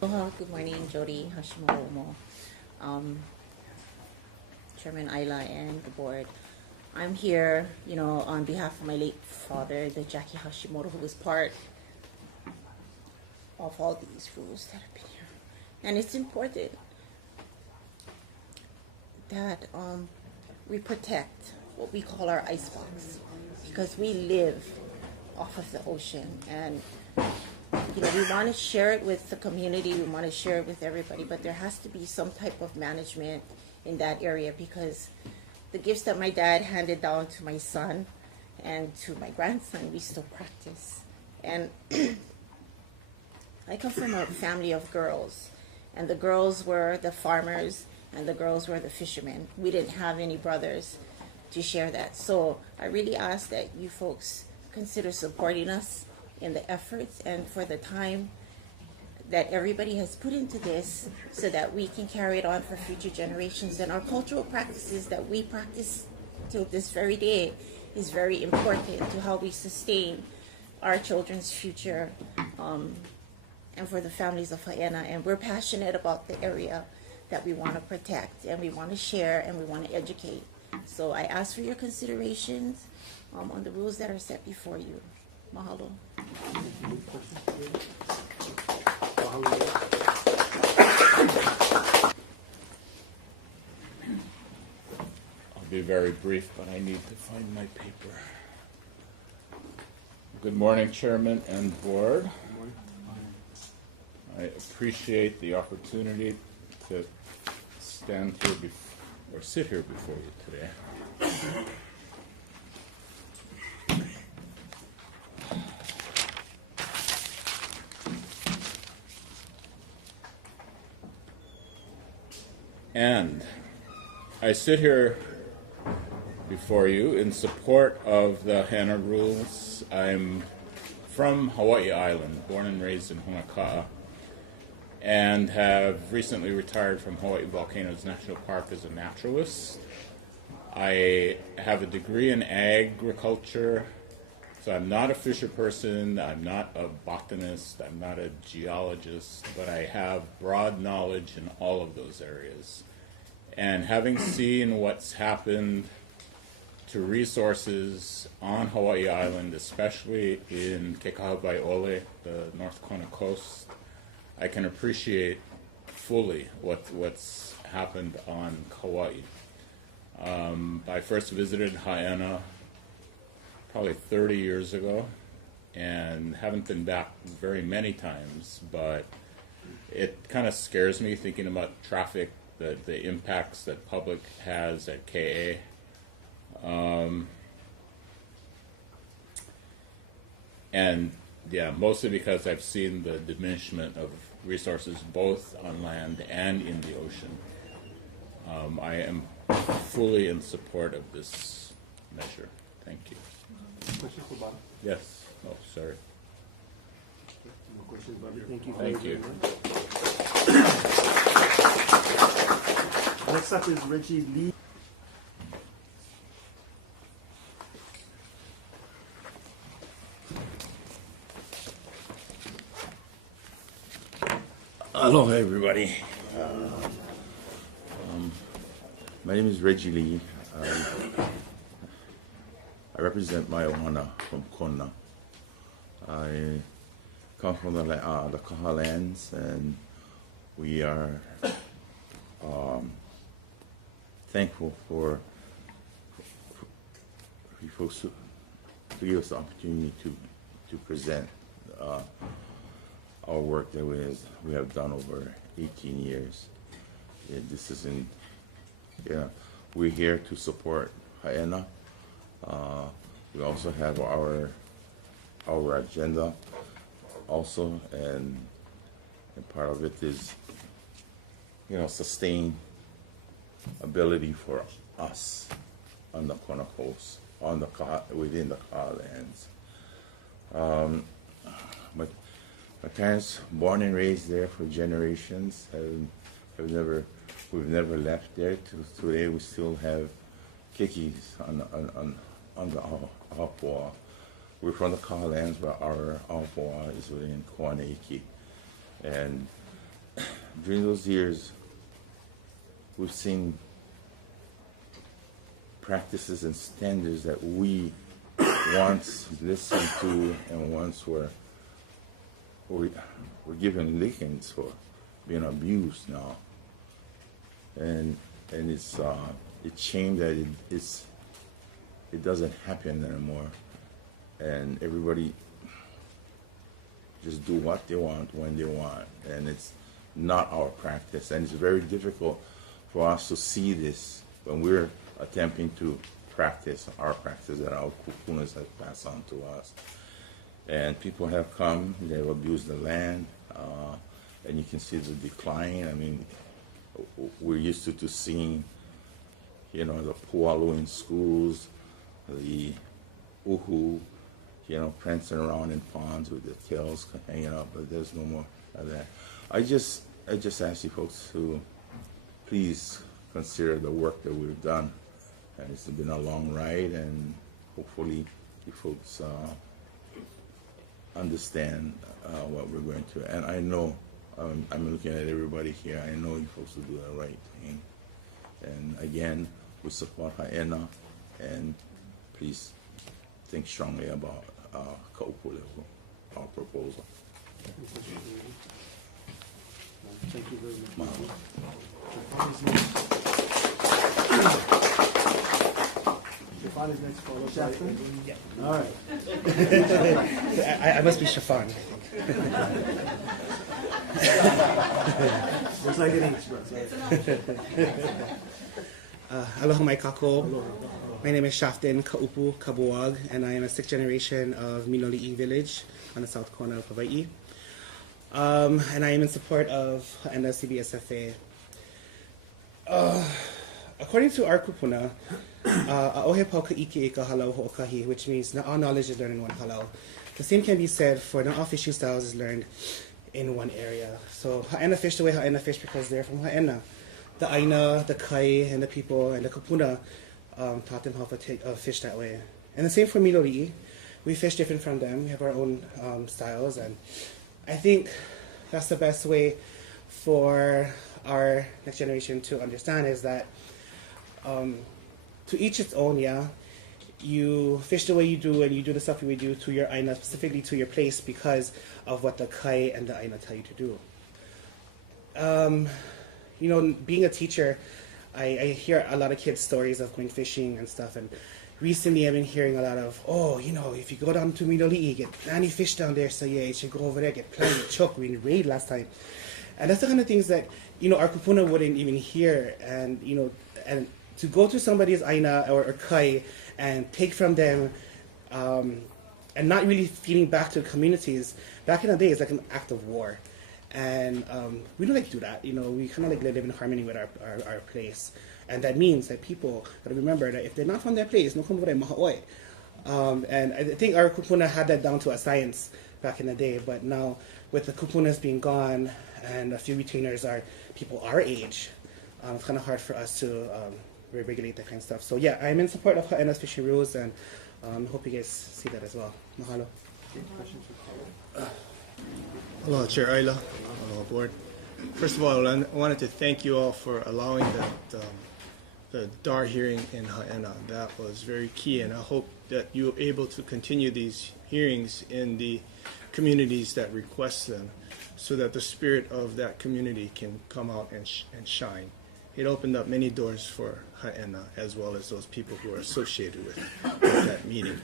Aloha, good morning, Jody Hashimoto, Chairman Ayla, and the board. I'm here, on behalf of my late father, the Jackie Hashimoto, who was part of all these rules that have been here. And it's important that we protect what we call our icebox, because we live off of the ocean, and we want to share it with the community, we want to share it with everybody, but there has to be some type of management in that area, because the gifts that my dad handed down to my son and to my grandson, we still practice. And I come from a family of girls, and the girls were the farmers and the girls were the fishermen. We didn't have any brothers to share that. So I really ask that you folks consider supporting us in the efforts and for the time that everybody has put into this, so that we can carry it on for future generations. And our cultural practices that we practice till this very day is very important to how we sustain our children's future, and for the families of HAENA. And we're passionate about the area that we want to protect, and we want to share, and we want to educate. So I ask for your considerations on the rules that are set before you. Mahalo. I'll be very brief, but I need to find my paper. Good morning, Chairman and Board. I appreciate the opportunity to stand here or sit here before you today. And I sit here before you in support of the HAENA rules. I'm from Hawaii Island, born and raised in Honolulu, and have recently retired from Hawaii Volcanoes National Park as a naturalist. I have a degree in agriculture, so I'm not a fisher person, I'm not a botanist, I'm not a geologist, but I have broad knowledge in all of those areas. And having seen what's happened to resources on Hawaii Island, especially in Kekahavaiole, the North Kona coast, I can appreciate fully what's happened on Kauai. I first visited HAENA probably 30 years ago, and haven't been back very many times, but it kind of scares me thinking about traffic, the impacts that public has at KA. And yeah, mostly because I've seen the diminishment of resources both on land and in the ocean. I am fully in support of this measure. Thank you. Questions for Bob? Yes. Oh, sorry. No questions, Bobby. Thank you. Thank you. Next up is Reggie Lee. Aloha, everybody. My name is Reggie Lee. I represent my ohana from Kona. I come from the Kaha lands, and we are thankful for you folks to give us the opportunity to present our work that we have done over 18 years. This isn't, we're here to support HAENA. We also have our agenda also, and part of it is, sustain ability for us on the Kona coast, within the Kaha lands. My parents, born and raised there for generations, we've never left there. To today, we still have kikis on the Ahapoa. We're from the Kaha lands, but our Ahapoa is within Kuaneiki. And during those years, we've seen practices and standards that we once listened to and once were given lickings for being abused now, and it's shame that it doesn't happen anymore, and everybody just do what they want when they want, and it's not our practice, and it's very difficult for us to see this when we're attempting to practice our practice that our kupunas have passed on to us. And people have come, they've abused the land, and you can see the decline. I mean, we're used to seeing, the pualu in schools, the uhu, prancing around in ponds with their tails hanging up, but there's no more of that. I just ask you folks to please consider the work that we've done. And it's been a long ride, and hopefully you folks understand what we're going through. And I know, I'm looking at everybody here, I know you folks will do the right thing. And again, we support HAENA, and please think strongly about Ka'upule, our proposal. Thank you very much. Shafan is next, followed by... Yeah. All right. I must be Shafan. Just like an express. Aloha mai kako. My name is Shaftin Kaupu Kabuag, and I am a sixth generation of Minoli'i village on the south corner of Hawaii. And I am in support of HAENA CBFSA. According to our kupuna, a'ohe pau ka'ike e ka halau ho'okahi, which means not all knowledge is learned in one halau. The same can be said for not all fishing styles is learned in one area. So HAENA fish the way HAENA fish because they're from HAENA. The Aina, the Kai, and the people, and the kupuna taught them how to fish that way. And the same for Minoli'i. We fish different from them. We have our own styles, and I think that's the best way for our next generation to understand is that to each its own, yeah. You fish the way you do, and you do the stuff you would do to your Aina, specifically to your place because of what the Kai and the Aina tell you to do. Being a teacher, I hear a lot of kids' stories of going fishing and stuff, and recently I've been hearing a lot of, if you go down to Minoli'i, get plenty fish down there, so yeah, you should go over there, get plenty of choke. We raid last time. And that's the kind of things that, our kupuna wouldn't even hear, and, and to go to somebody's Aina or Kai and take from them, and not really feeding back to the communities, back in the day, it's like an act of war. And we don't like to do that, we kind of like live in harmony with our place. And that means that people got to remember that if they're not from their place, no kumure maha'oi. And I think our kupuna had that down to a science back in the day, but now with the kupunas being gone and a few retainers are people our age, it's kind of hard for us to regulate that kind of stuff. So yeah, I'm in support of HAENA's fishing rules, and hope you guys see that as well. Mahalo. Hello, Chair Ayla. Hello, Board. First of all, I wanted to thank you all for allowing the DAR hearing in HAENA. That was very key, and I hope that you're able to continue these hearings in the communities that request them so that the spirit of that community can come out and shine. It opened up many doors for HAENA as well as those people who are associated with that meeting.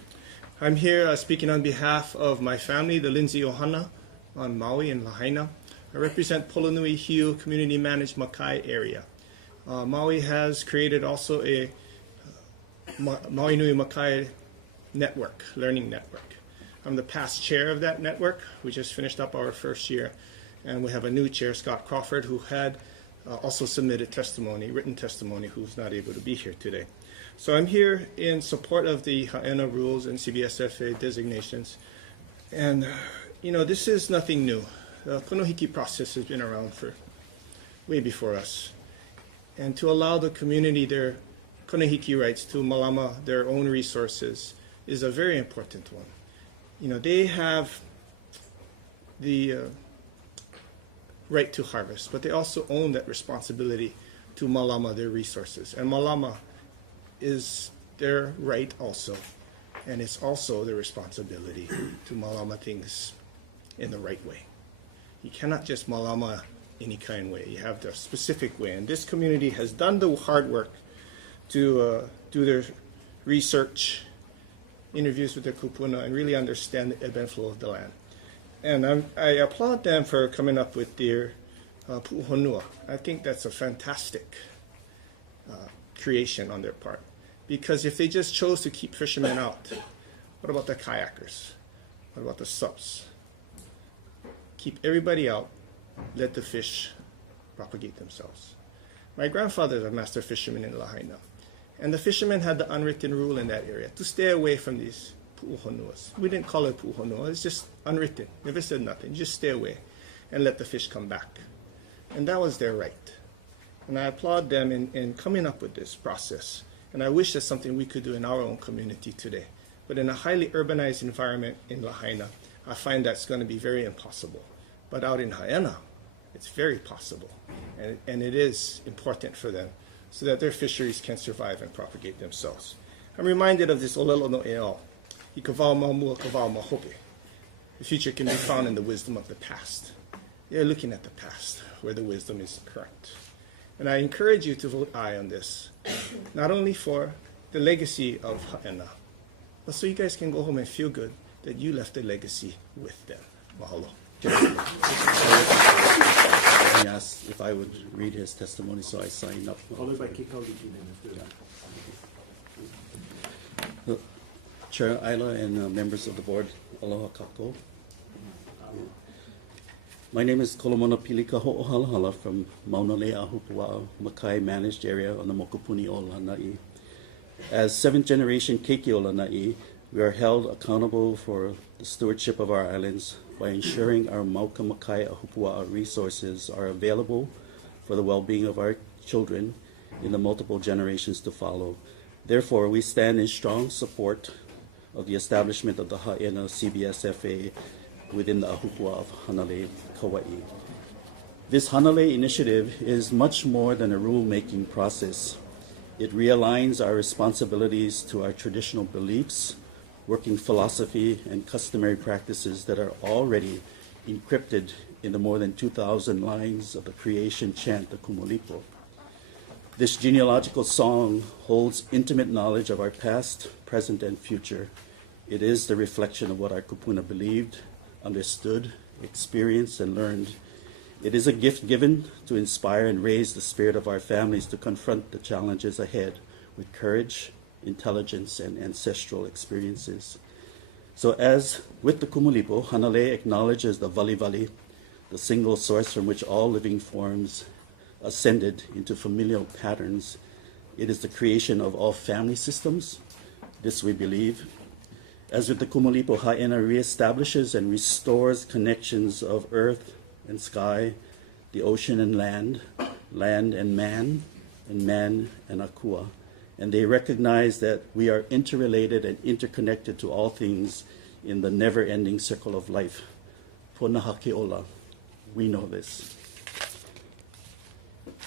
I'm here speaking on behalf of my family, the Lindsay Ohana on Maui and Lahaina. I represent Polonui Hiu Community Managed Makai area. Maui has created also a Maui Nui Makai network, learning network. I'm the past chair of that network. We just finished up our first year, and we have a new chair, Scott Crawford, who had also submitted testimony, written testimony, who's not able to be here today. So I'm here in support of the HAENA rules and CBFSA designations. And, this is nothing new. The Konohiki process has been around for way before us. And to allow the community their Konohiki rights to malama their own resources is a very important one. They have the right to harvest, but they also own that responsibility to malama their resources. And malama is their right also, and it's also their responsibility to malama things in the right way. You cannot just malama any kind way. You have the specific way, and this community has done the hard work to do their research, interviews with their kupuna, and really understand the ebb and flow of the land. And I applaud them for coming up with their pu'uhonua. I think that's a fantastic creation on their part. Because if they just chose to keep fishermen out, what about the kayakers? What about the subs? Keep everybody out, let the fish propagate themselves. My grandfather is a master fisherman in Lahaina, and the fishermen had the unwritten rule in that area to stay away from these pu'uhonuas. We didn't call it pu'uhonua, it's just unwritten. Never said nothing, just stay away and let the fish come back. And that was their right. And I applaud them in coming up with this process. And I wish that's something we could do in our own community today. But in a highly urbanized environment in Lahaina, I find that's going to be very impossible. But out in HAENA, it's very possible. And it is important for them so that their fisheries can survive and propagate themselves. I'm reminded of this olelo no e'o, I kawau maumua kawau mahope. The future can be found in the wisdom of the past. They're looking at the past, where the wisdom is current. And I encourage you to vote aye on this, not only for the legacy of HAENA, but so you guys can go home and feel good that you left a legacy with them. Mahalo. He asked if I would read his testimony, so I signed up. Followed by Kikauliki then. Chair Ayla and members of the board, aloha kako. My name is Kolomona Pilika Ho'ohalahala from Maunalei Ahupua'a, Makai managed area on the Mokopuni o Lanai. As 7th generation Keiki o Lanai, we are held accountable for the stewardship of our islands by ensuring our Mauka Makai Ahupua'a resources are available for the well-being of our children in the multiple generations to follow. Therefore, we stand in strong support of the establishment of the HAENA CBFSA within the Ahupua of Hanalei, Kauai. This Hanalei initiative is much more than a rule-making process. It realigns our responsibilities to our traditional beliefs, working philosophy, and customary practices that are already encrypted in the more than 2,000 lines of the creation chant, the Kumulipo. This genealogical song holds intimate knowledge of our past, present, and future. It is the reflection of what our kupuna believed, understood, experienced, and learned. It is a gift given to inspire and raise the spirit of our families to confront the challenges ahead with courage, intelligence, and ancestral experiences. So as with the Kumulipo, Hanalei acknowledges the Vali, the single source from which all living forms ascended into familial patterns. It is the creation of all family systems. This we believe. As with the Kumulipo, HAENA reestablishes and restores connections of earth and sky, the ocean and land and man and akua. And they recognize that we are interrelated and interconnected to all things in the never-ending circle of life. Punahaki ola, we know this.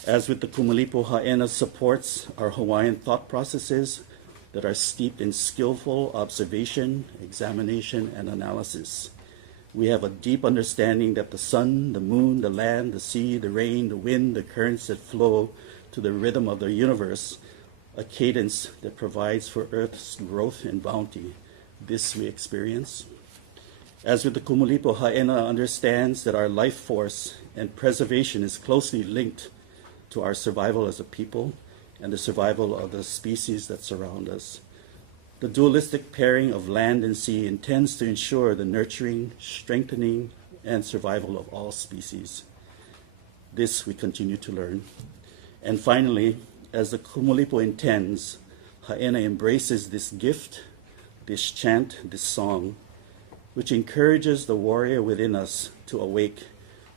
As with the Kumulipo, HAENA supports our Hawaiian thought processes that are steeped in skillful observation, examination, and analysis. We have a deep understanding that the sun, the moon, the land, the sea, the rain, the wind, the currents that flow to the rhythm of the universe, a cadence that provides for Earth's growth and bounty. This we experience. As with the Kumulipo, HAENA understands that our life force and preservation is closely linked to our survival as a people and the survival of the species that surround us. The dualistic pairing of land and sea intends to ensure the nurturing, strengthening, and survival of all species. This we continue to learn. And finally, as the Kumulipo intends, HAENA embraces this gift, this chant, this song, which encourages the warrior within us to awake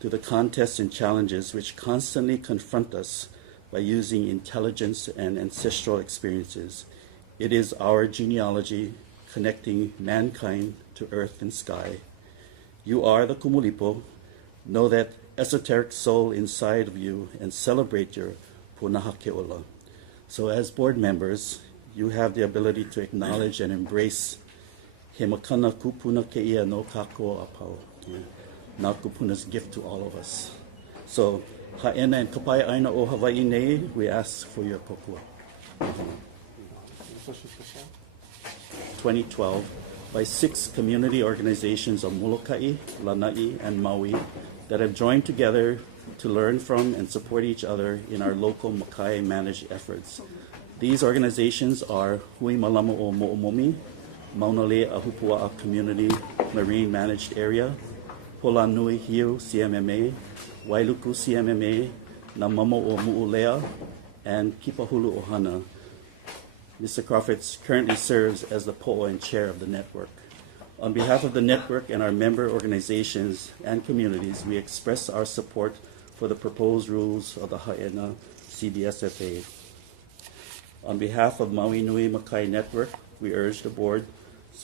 to the contests and challenges which constantly confront us by using intelligence and ancestral experiences. It is our genealogy connecting mankind to earth and sky. You are the Kumulipo. Know that esoteric soul inside of you and celebrate your punaha keola. So as board members, you have the ability to acknowledge and embrace he makana kupuna keia no kako apau. Na kupuna's gift to all of us. So haena and kapai aina o Hawaii nei, we ask for your kokua. 2012 by 6 community organizations of Molokai, Lanai, and Maui that have joined together to learn from and support each other in our local Makai managed efforts. These organizations are Hui Malama o Mo'omomi, Mauna Lea Ahupua'a Community Marine Managed Area, Pola Nui Hiu CMMA, Wailuku CMMA, Namamo o Mu'ulea, and Kipahulu Ohana. Mr. Crawford currently serves as the po'o and chair of the network. On behalf of the network and our member organizations and communities, we express our support for the proposed rules of the HAENA CBFSA. On behalf of Maui Nui Makai Network, we urge the board's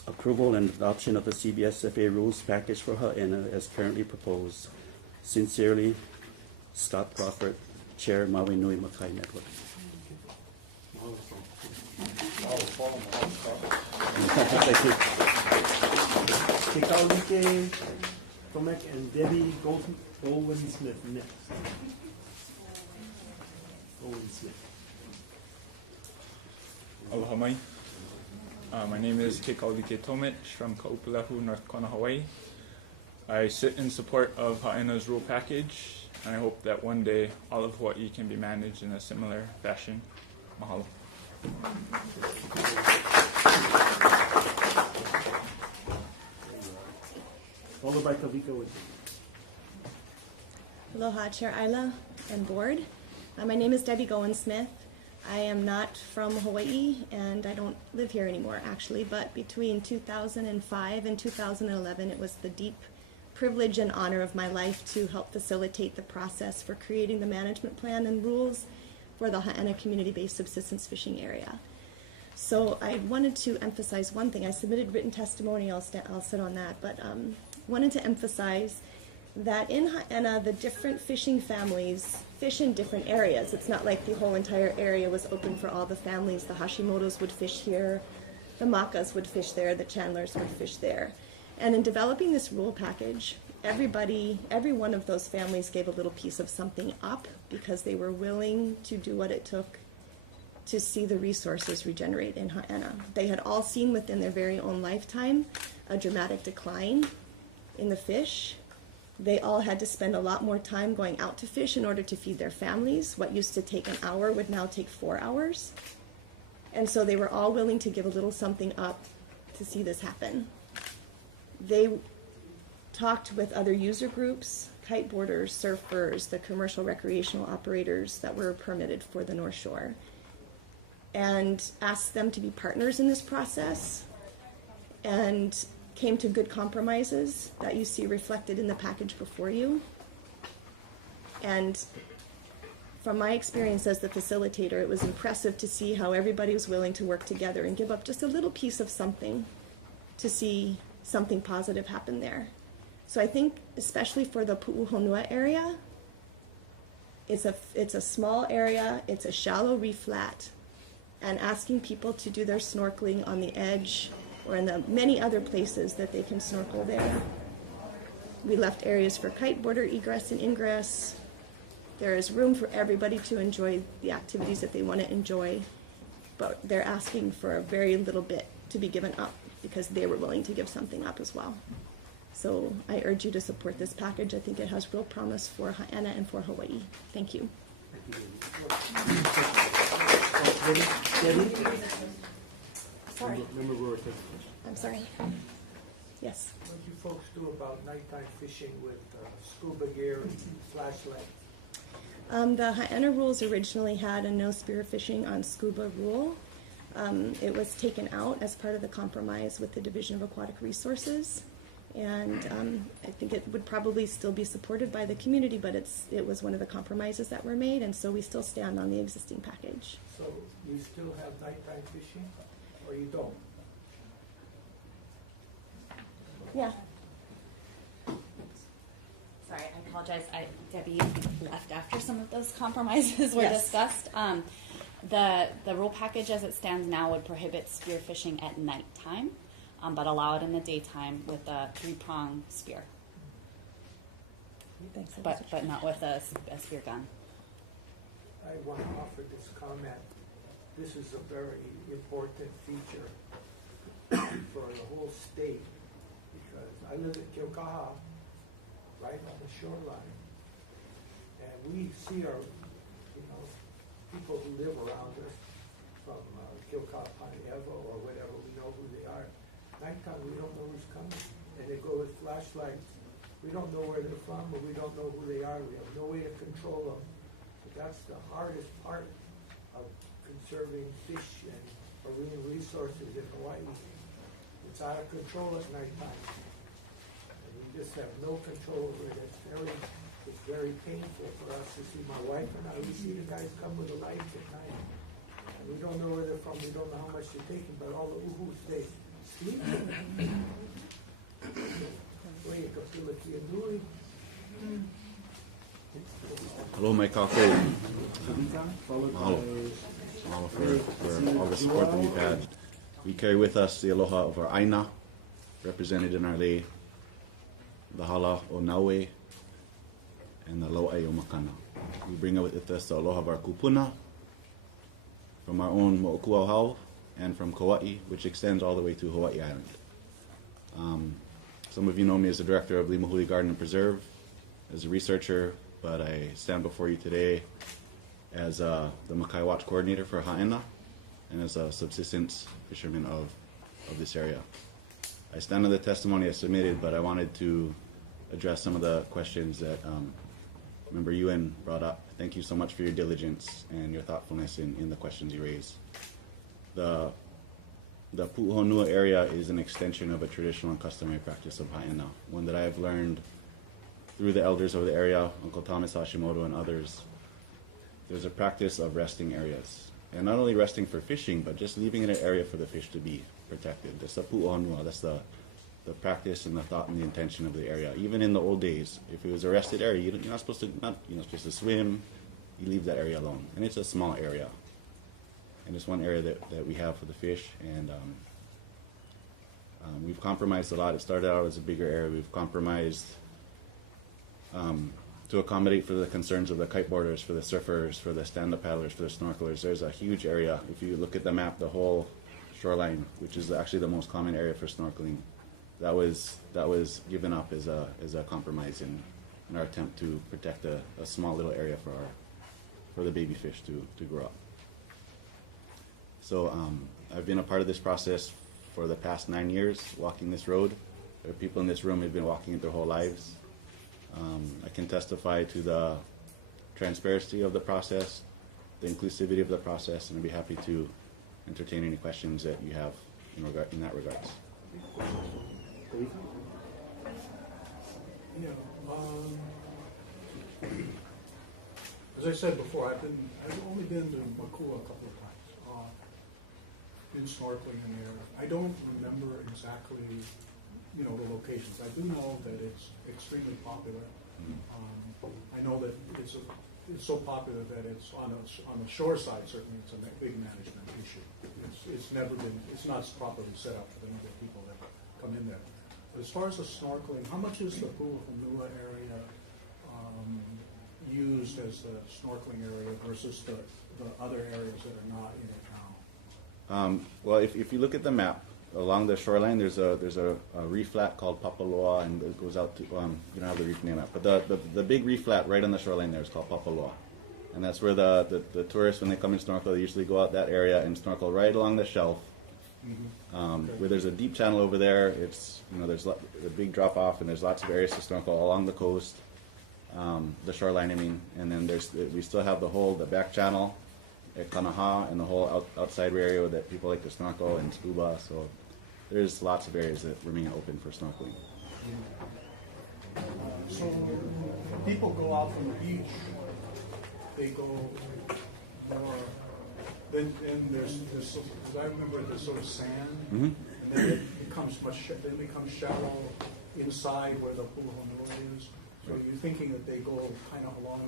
approval and adoption of the CBFSA rules package for HAENA as currently proposed. Sincerely, Scott Crawford, Chair, Maui Nui Makai Network. Thank you. Kekaulike Tomek and Debbie Goldwin-Smith next. Goldwin-Smith. Aloha mai. My name is Kekaulike Tomich from Ka'upulehu, North Kona, Hawaii. I sit in support of HAENA's rule package, and I hope that one day all of Hawaii can be managed in a similar fashion. Mahalo. Followed by Kavika with Aloha, Chair Isla and board. My name is Debbie Gowan-Smith. I am not from Hawaii, and I don't live here anymore, actually, but between 2005 and 2011, it was the deep privilege and honor of my life to help facilitate the process for creating the management plan and rules for the HAENA community-based subsistence fishing area. So I wanted to emphasize one thing. I submitted written testimony, I'll sit on that, but wanted to emphasize that in HAENA, the different fishing families fish in different areas. It's not like the whole entire area was open for all the families. The Hashimotos would fish here, the Makas would fish there, the Chandlers would fish there. And in developing this rule package, every one of those families gave a little piece of something up because they were willing to do what it took to see the resources regenerate in HAENA. They had all seen within their very own lifetime a dramatic decline in the fish. They all had to spend a lot more time going out to fish in order to feed their families. What used to take an hour would now take 4 hours. And so they were all willing to give a little something up to see this happen. They talked with other user groups, kiteboarders, surfers, the commercial recreational operators that were permitted for the North Shore, and asked them to be partners in this process, and came to good compromises that you see reflected in the package before you. And from my experience as the facilitator, it was impressive to see how everybody was willing to work together and give up just a little piece of something to see something positive happen there. So I think, especially for the Pu'uhonua area, it's a small area, it's a shallow reef flat, and asking people to do their snorkeling on the edge or in the many other places that they can snorkel there. We left areas for kiteboarder egress and ingress. There is room for everybody to enjoy the activities that they want to enjoy, but they're asking for a very little bit to be given up because they were willing to give something up as well. So I urge you to support this package. I think it has real promise for HAENA and for Hawaii. Thank you. Debbie? Sorry. Remember we were taking I'm sorry. Yes. What do you folks do about nighttime fishing with scuba gear and flashlight? The HAENA rules originally had a no spearfishing on scuba rule. It was taken out as part of the compromise with the Division of Aquatic Resources. And I think it would probably still be supported by the community, but it was one of the compromises that were made, and so we still stand on the existing package. So you still have nighttime fishing, or you don't? Yeah. Sorry, I apologize. apologize. Debbie left after some of those compromises were Yes. discussed. The rule package as it stands now would prohibit spearfishing at nighttime, but allow it in the daytime with a 3-prong spear, but not with a spear gun. I want to offer this comment. This is a very important feature for the whole state, because I live in Kyokaha, right on the shoreline, and we see our, people who live around us from Kyokaha, Paneeva, or whatever, we know who they are. Nighttime, we don't know who's coming, and they go with flashlights. We don't know where they're from, but we don't know who they are. We have no way to control them. But that's the hardest part of conserving fish and marine resources in Hawaii. It's out of control at nighttime. And we just have no control over it. It's very painful for us to see. My wife and I, we see the guys come with the lights at night. And we don't know where they're from. We don't know how much they're taking, but all the uhus, they sleep. Hello, my kako. Mahalo. Mahalo for all the support that we've had. We carry with us the aloha of our HAENA, represented in our lei, the hala o Naue, and the lo'ai o Makana. We bring with us the aloha of our kupuna, from our own Mo'okuauhau, and from Kauai, which extends all the way to Hawaii Island. Some of you know me as the director of Limahuli Garden and Preserve, as a researcher, but I stand before you today as the Makai Watch Coordinator for HAENA and as a subsistence fisherman of this area. I stand on the testimony I submitted, but I wanted to address some of the questions that Member Ewan brought up. Thank you so much for your diligence and your thoughtfulness in the questions you raised. The Pu'uhonua area is an extension of a traditional and customary practice of HAENA, one that I have learned through the elders of the area, Uncle Thomas Hashimoto and others. There's a practice of resting areas, and not only resting for fishing, but just leaving it an area for the fish to be protected. That's the Pu'uhonua, that's the practice and the thought and the intention of the area. Even in the old days, if it was a rested area, you're not supposed to swim. You leave that area alone, and it's a small area. And it's one area that we have for the fish, and we've compromised a lot. It started out as a bigger area. We've compromised to accommodate for the concerns of the kiteboarders, for the surfers, for the stand-up paddlers, for the snorkelers. There's a huge area. If you look at the map, the whole shoreline, which is actually the most common area for snorkeling, that was given up as a compromise in our attempt to protect a small little area for the baby fish to grow up. So I've been a part of this process for the past 9 years, walking this road. There are people in this room who have been walking it their whole lives. I can testify to the transparency of the process, the inclusivity of the process, and I'd be happy to entertain any questions that you have in that regards. Yeah. As I said before, I've only been to Makua a couple of times. Been snorkeling in there. I don't remember exactly, the locations. I do know that it's extremely popular. I know that it's so popular that it's on the shore side. Certainly, it's a big management issue. It's not properly set up for the number of people that come in there. But as far as the snorkeling, how much is the Pu'uhonua area used as the snorkeling area versus the other areas that are not in it now? Well, if you look at the map, along the shoreline, there's a reef flat called Papaloa, and it goes out to, you don't have the reef name out, but the big reef flat right on the shoreline there is called Papaloa. And that's where the tourists, when they come and snorkel, they usually go out that area and snorkel right along the shelf. Where there's a deep channel over there, it's, there's a big drop off, and there's lots of areas to snorkel along the coast, the shoreline, and then we still have the back channel at Kanaha and the whole outside area that people like to snorkel and scuba. So there's lots of areas that remain open for snorkeling. So when people go out from the beach, they go more. Then there's because I remember there's sort of sand, and then it becomes shallow inside where the Pu'uhonua is. So you're thinking that they go kind of along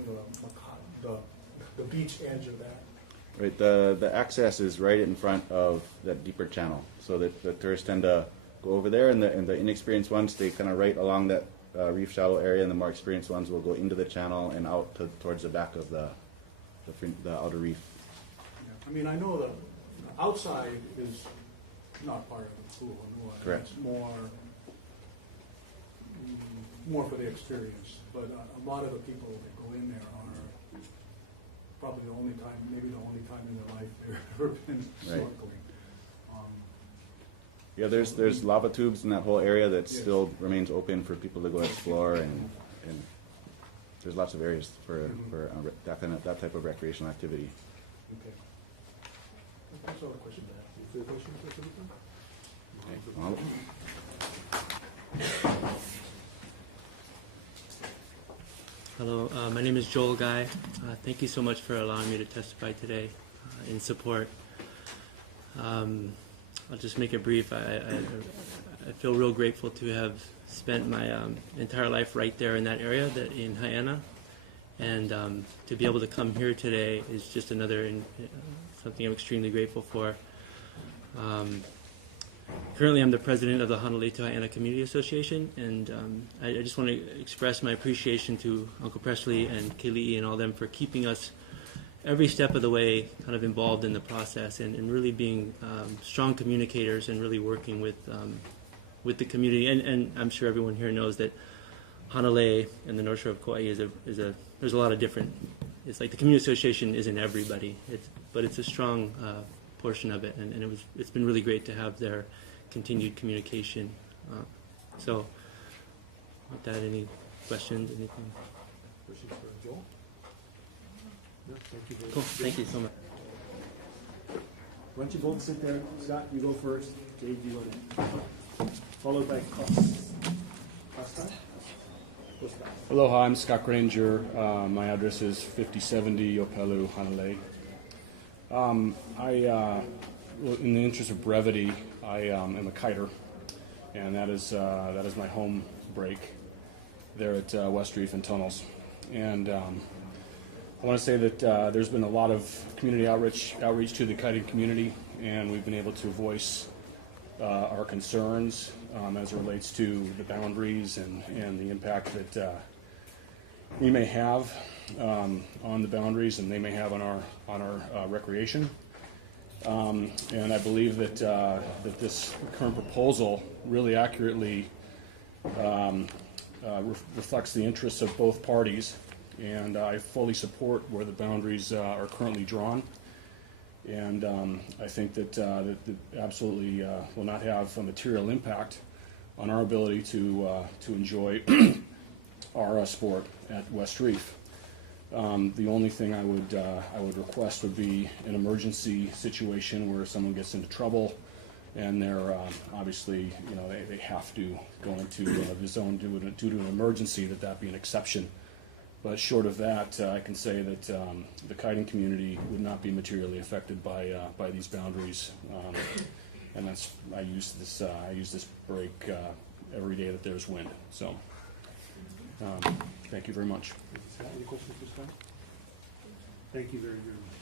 the beach edge of that? Right, the access is right in front of that deeper channel, so that the tourists tend to go over there, and the inexperienced ones stay kind of right along that reef shallow area, and the more experienced ones will go into the channel and out towards the back of the outer reef. Yeah. I mean, I know the outside is not part of the pool. No, Correct. It's more for the experience. But a lot of the people that go in there are probably the only time in their life they've ever been snorkeling. Yeah, there's lava tubes in that whole area that still remains open for people to go explore, and there's lots of areas for that type of recreational activity. Okay. That's all the questions I have. Is there a question for something? Hello, my name is Joel Guy. Thank you so much for allowing me to testify today in support. I'll just make it brief. I feel real grateful to have spent my entire life right there in that area, in HAENA, and to be able to come here today is just another something I'm extremely grateful for. Currently, I'm the president of the Honolulu to HAENA Community Association, and I just want to express my appreciation to Uncle Presley and Keli'i and all them for keeping us every step of the way kind of involved in the process, and really being strong communicators and really working with the community. And I'm sure everyone here knows that Hanalei and the North Shore of Kauai there's a lot of different. It's like the community association isn't everybody, but it's a strong portion of it, and it's been really great to have their continued communication. So, with that, any questions, anything? Questions for Joel? No, thank you very Cool. much. Thank you so much. Why don't you both sit there? Scott, you go first. Jade, you go next. Followed by Costa. Aloha, I'm Scott Granger. My address is 5070 Yopelu, Hanalei. In the interest of brevity, I am a kiter, and that is my home break there at West Reef and Tunnels. And I want to say that there's been a lot of community outreach to the kiting community, and we've been able to voice our concerns as it relates to the boundaries and the impact that we may have on the boundaries, and they may have on our recreation. And I believe that this current proposal really accurately reflects the interests of both parties, and I fully support where the boundaries are currently drawn. And I think that absolutely will not have a material impact on our ability to enjoy our sport at West Reef. The only thing I would request would be an emergency situation where someone gets into trouble, and they're obviously, they have to go into the zone due to an emergency, that be an exception. But short of that, I can say that the kiting community would not be materially affected by these boundaries, and I use this break every day that there's wind. So, thank you very much. Scott, any questions for Scott? Thank you very, very much.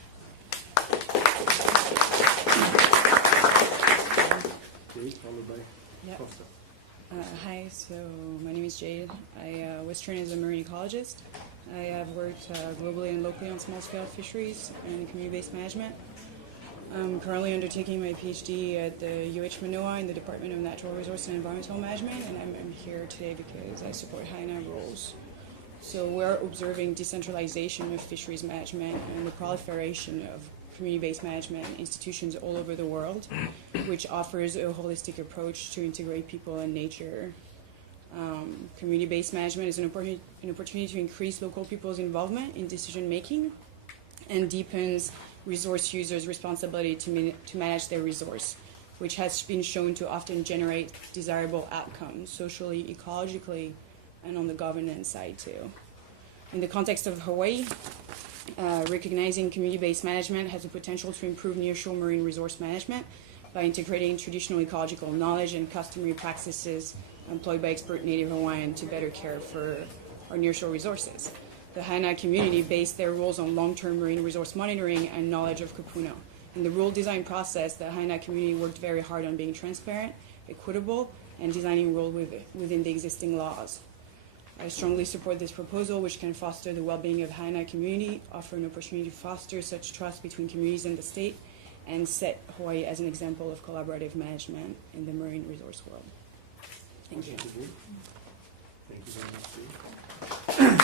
Jade, followed by Costa. Hi, so my name is Jade. I was trained as a marine ecologist. I have worked globally and locally on small-scale fisheries and community-based management. I'm currently undertaking my PhD at the UH Manoa in the Department of Natural Resources and Environmental Management, and I'm here today because I support HAENA rules. So we're observing decentralization of fisheries management and the proliferation of community-based management institutions all over the world, which offers a holistic approach to integrate people and nature. Community-based management is an opportunity to increase local people's involvement in decision-making and deepens resource users' responsibility to manage their resource, which has been shown to often generate desirable outcomes socially, ecologically, and on the governance side too. In the context of Hawaii, recognizing community-based management has the potential to improve nearshore marine resource management by integrating traditional ecological knowledge and customary practices employed by expert Native Hawaiian to better care for our nearshore resources. The HAENA community based their rules on long-term marine resource monitoring and knowledge of Kupuno. In the rule design process, the HAENA community worked very hard on being transparent, equitable, and designing rules within the existing laws. I strongly support this proposal, which can foster the well-being of HAENA community, offer an opportunity to foster such trust between communities and the state, and set Hawaii as an example of collaborative management in the marine resource world. Thank you. Thank you very much, Steve.